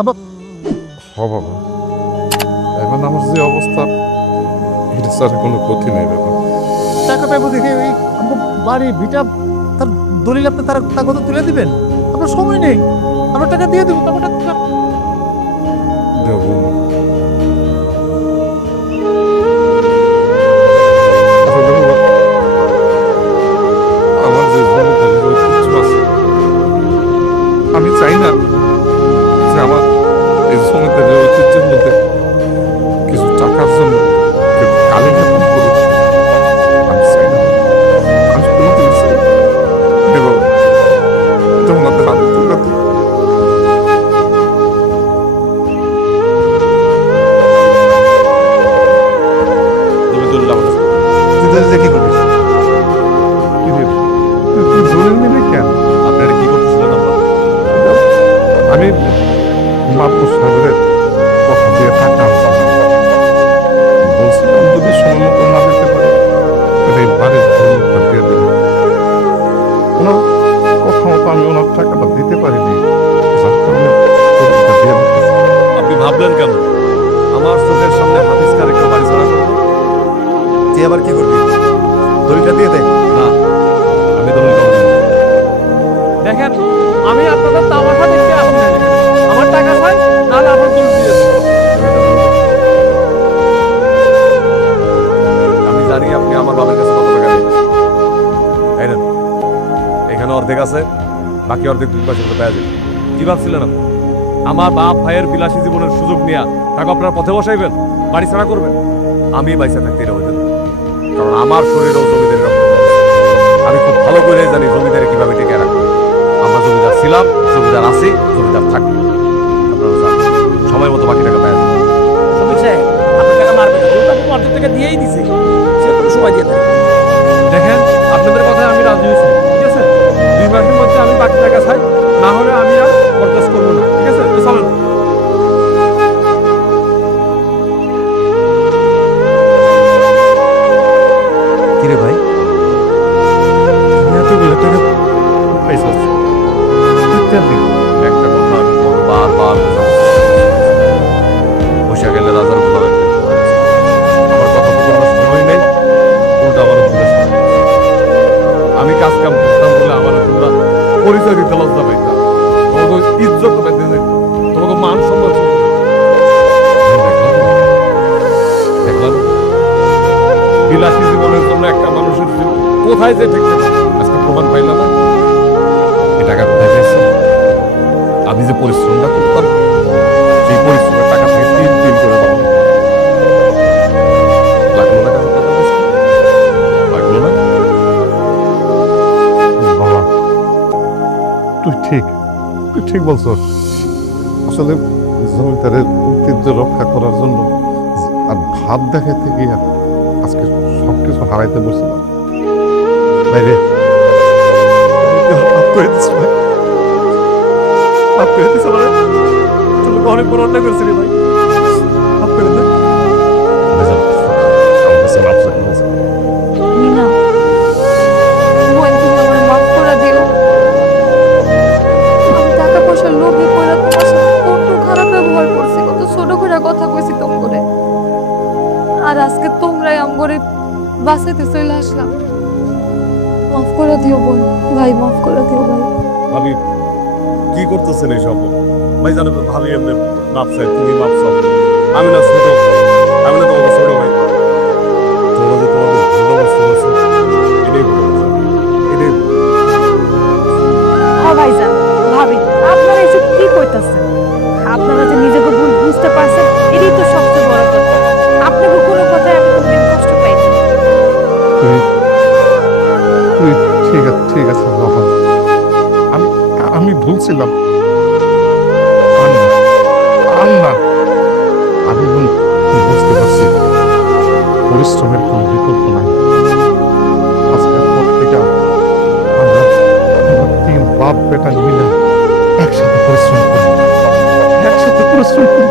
আবার বাবা, এখন আমার যে অবস্থা, এটা ছাড়া কোনো গতি নেই বাবা। টাকা পাইবো দেখে ওই আমার বাড়ি ভিটা তার দলিল আপনি তার কাগজ তুলে দিবেন? আপনার সময় নেই, আমরা টাকা দিয়ে দেবো। টাকাটা দেবো আমার যে জমিদারি কিছু আছে, আমি চাই না যে আমার এই জমিদারি ঐতিহ্যের মধ্যে কিছু টাকার জন্য কেউ কালি খাতুন করুক। আমি চাই না, আমি কোনোদিন চাই না। এবং যেমন আমাদের হাতে তুলে দিই। তুমি দলিল আমার কাছে। তুই তো যে কি করিস? তুই দলিল নিবি কেন? আপনারা কি করতেছিলেন আপনারা? আমি মাপুর সাহেবের কথা দিয়ে টাকা আনছি। বলছিলাম যদি সময় মতো না দিতে পারে তাহলে এই বাড়ির দলিলটা দিয়ে দেবে। ওনার কথা মতো আমি ওনার টাকাটা দিতে পারিনি, যার কারণে দলিলটা দিয়ে দিতেছি। আপনি ভাবলেন কেন আমার চোখের সামনে হাফিজ খান একটা বাড়ি ছাড়া করবো? তুই আবার কি করবি? দড়িটা দিয়ে দে। না, আমি দলিল দেবো না। দেখেন, আমি আপনাদের তামাশা দেখতে আসি নাই। আমার টাকা চাই, নাহলে আপনার দলিল দিয়ে দেন। আমি জানি আপনি আমার বাবার কাছে কত টাকা দিবেন। এই নেন, এখানে অর্ধেক আছে, বাকি অর্ধেক 2 মাসের মধ্যে পেয়ে যাবেন। কি ভাবছিলেন আপনি? আমার বাপ ভাইয়ের বিলাসী জীবনের সুযোগ নিয়ে টাকা আপনার পথে বসাইবেন, বাড়ি ছাড়া করবেন? আমি বাইসা থাকতে এটা হইতেন, কারণ আমার শরীরেও জমিদারি রক্ত আছে। আমি খুব ভালো করে জানি জমিদারি কিভাবে টিকে রাখবো। আমরা জমিদার ছিলাম, জমিদার আছি, জমিদার থাকবো। আপনারা জানেন, সময় মতো বাকি টাকা পেয়ে যাবেন। শফিক সাহেব, আপনি টাকা মারবেন না। যেহেতু আপনি অর্ধেক টাকা দিয়েই দিছে, সে কোনো সময় দিয়ে দেন। দেখেন, আপনাদের কথায় আমি রাজি হয়েছি, ঠিক আছে? 2 মাসের মধ্যে আমি বাকি টাকা চাই, না হলে আমি আর বরদাস্ত করবো না, ঠিক আছে? তো চলেন। কিরে ভাই, তুমি এতগুলো টাকা পাইছিস? ইত্যাদি একটা কথা আমি তোমাকে বারবার বসে গেলে রাজার বলা আমার কথা তো কোনো সময় নেই, উল্টা আমার উপদেশ করো। আমি কাজ কাম করতাম বলে আমার তোমরা পরিচয় দিতে লজ্জা পাইতাম, তোমাকে ইজ্জত পাইতে যেত, তোমাকে মান সম্মান চলত। দেখলাম বিলাসী জীবনের জন্য একটা মানুষের জীবন কোথায় যে ঠেকতে পারে আজকে প্রমাণ পাইলাম না। এই টাকা কোথায় পেয়েছি? আমি যে পরিশ্রমটা করতাম, সেই পরিশ্রমের টাকা থেকে 3 করে পাবো। লাগলো না কাছে টাকা পয়সা? লাগলো না? বাবা, তুই ঠিক বলছ। আসলে জমিদারের ঐতিহ্য রক্ষা করার জন্য আর ভাব দেখাতে গিয়ে আজকে সবকিছু হারাইতে বসছিলাম। বাইরে মাফ করে দিস ভাই, মাফ করে দিস আমার। তুমি অনেক বড় অন্যায় করেছিলি ভাই, মাফ করে দে। আমার কাছে মাপ চাই না। মিনা, বোন, তুমি আমার মাফ করে দিও। আমি টাকা পয়সার লোভে পড়ে তোমার সাথে কত খারাপ ব্যবহার করছি, কত ছোট করে কথা কইছি তোম করে। আর আজকে তোমরাই আমগরে বাঁচাইতে চলে আসলাম। মাফ করে দিও বোন, ভাই মাফ করে দিও ভাই। ভাবি কি করতেছেন এইসব? ভাই জানো ভাবি এমনি মাপ চাই, তুমি মাপ চাও। আমি না ছোট, আমি না তোমাকে ছোট ভাই। তোমরা যে তোমাদের ভালোবাসা আছে, এটাই ভালোবাসা, এটাই ও ভাইজান, ভাবি, আপনারা এসব কি করতেছেন? আপনারা যে নিজেকে ভুল বুঝতে পারছেন, এটাই তো সবচেয়ে বড় কথা। আপনাকে কোনো কথায় আমি কোনোদিন কষ্ট পাইনি। তুই তুই ঠিক আছে বাবা, আমি আমি ভুলছিলাম। না, আমি এখন বুঝতে পারছি পরিশ্রমের কোনো বিকল্প নাই। আজকের পর থেকে আমরা 3 বাপ বেটা মিলে একসাথে পরিশ্রম করি, একসাথে পরিশ্রম করি।